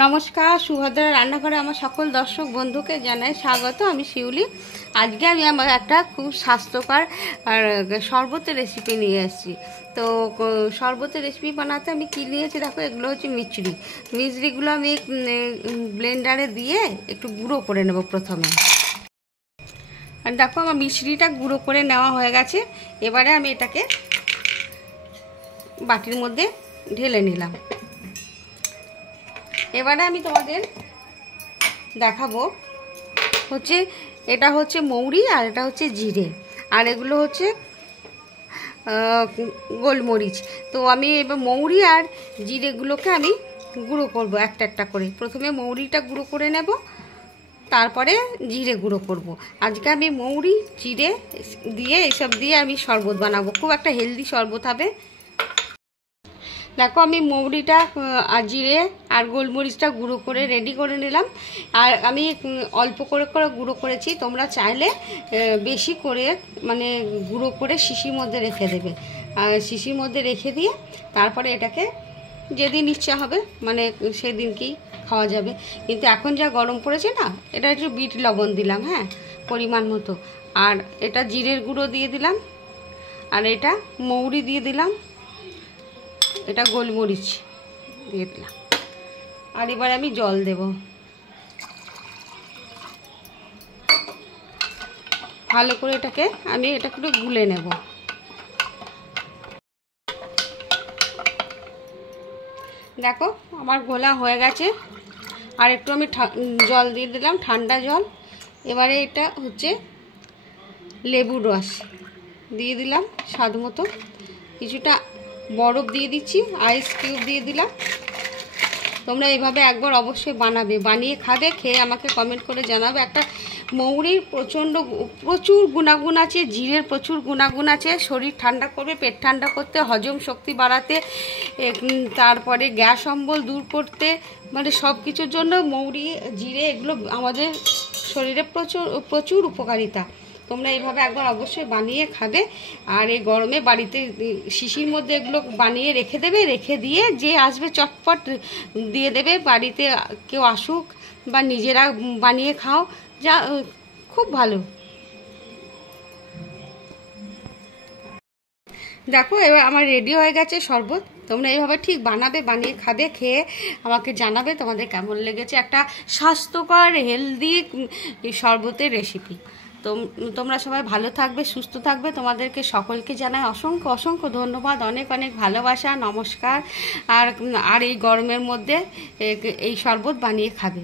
নমস্কার, সুভদ্রা রান্নাঘরে আমার সকল দর্শক বন্ধুকে জানাই স্বাগত। আমি শিউলি। আজকে আমি আমার একটা খুব স্বাস্থ্যকর আর শরবতের রেসিপি নিয়ে এসেছি। তো শরবতের রেসিপি বানাতে আমি কী নিয়েছি দেখো, এগুলো হচ্ছে মিচড়িগুলো আমি ব্লেন্ডারে দিয়ে একটু গুঁড়ো করে নেব প্রথমে। আর দেখো আমার মিচড়িটা গুঁড়ো করে নেওয়া হয়ে গেছে। এবারে আমি এটাকে বাটির মধ্যে ঢেলে নিলাম। এবারে আমি তোমাদের দেখাবো হচ্ছে এটা হচ্ছে মৌরি আর এটা হচ্ছে জিরে আর এগুলো হচ্ছে গোলমরিচ। তো আমি এবার মৌরি আর জিরেগুলোকে আমি গুঁড়ো করব একটা একটা করে। প্রথমে মৌরিটা গুঁড়ো করে নেব, তারপরে জিরে গুঁড়ো করব। আজকে আমি মৌরি জিরে দিয়ে এসব দিয়ে আমি শরবত বানাবো, খুব একটা হেলদি শরবত হবে। দেখো আমি মৌরিটা আর জিরে আর গোলমরিচটা গুঁড়ো করে রেডি করে নিলাম। আর আমি অল্প করে করে গুঁড়ো করেছি, তোমরা চাইলে বেশি করে মানে গুঁড়ো করে শিশির মধ্যে রেখে দেবে। আর শিশির মধ্যে রেখে দিয়ে তারপরে এটাকে যেদিন ইচ্ছা হবে মানে সেদিনকেই খাওয়া যাবে। কিন্তু এখন যা গরম পড়েছে না, এটা একটু বিট লবণ দিলাম, হ্যাঁ, পরিমাণ মতো। আর এটা জিরের গুঁড়ো দিয়ে দিলাম, আর এটা মৌরি দিয়ে দিলাম, এটা গোলমরিচ দিয়ে দিলাম। আর এবার আমি জল দেব। ভালো করে এটাকে আমি একটু গুলে নেব। দেখো আমার গোলা হয়ে গেছে। আর একটু আমি জল দিয়ে দিলাম, ঠান্ডা জল। এবারে এটা হচ্ছে লেবুর রস দিয়ে দিলাম স্বাদ মতো। কিছুটা বরফ দিয়ে দিচ্ছি, আইস কিউব দিয়ে দিলাম। তোমরা এইভাবে একবার অবশ্যই বানাবে, বানিয়ে খাবে, খেয়ে আমাকে কমেন্ট করে জানাবে। একটা মৌরির প্রচুর গুণাগুণ আছে, জিরের প্রচুর গুণাগুণ আছে। শরীর ঠান্ডা করবে, পেট ঠান্ডা করতে, হজম শক্তি বাড়াতে, তারপরে গ্যাস অম্বল দূর করতে, মানে সব কিছুর জন্য মৌরি জিরে এগুলো আমাদের শরীরে প্রচুর উপকারিতা। তোমরা এইভাবে একবার অবশ্যই বানিয়ে খাবে। আর এই গরমে বাড়িতে শিশির মধ্যে এগুলো বানিয়ে রেখে দেবে, রেখে দিয়ে যে আসবে চটপট দিয়ে দেবে। বাড়িতে কেউ আসুক বা নিজেরা বানিয়ে খাও, যা খুব ভালো। দেখো এবার আমার রেডি হয়ে গেছে শরবত। তোমরা এইভাবে ঠিক বানাবে, বানিয়ে খাবে, খেয়ে আমাকে জানাবে তোমাদের কেমন লেগেছে। একটা স্বাস্থ্যকর হেলদি শরবতের রেসিপি। তো তোমরা সবাই ভালো থাকবে, সুস্থ থাকবে। তোমাদেরকে সকলকে জানাই অসংখ্য অসংখ্য ধন্যবাদ, অনেক অনেক ভালোবাসা, নমস্কার। আর এই গরমের মধ্যে এই শরবত বানিয়ে খাবে।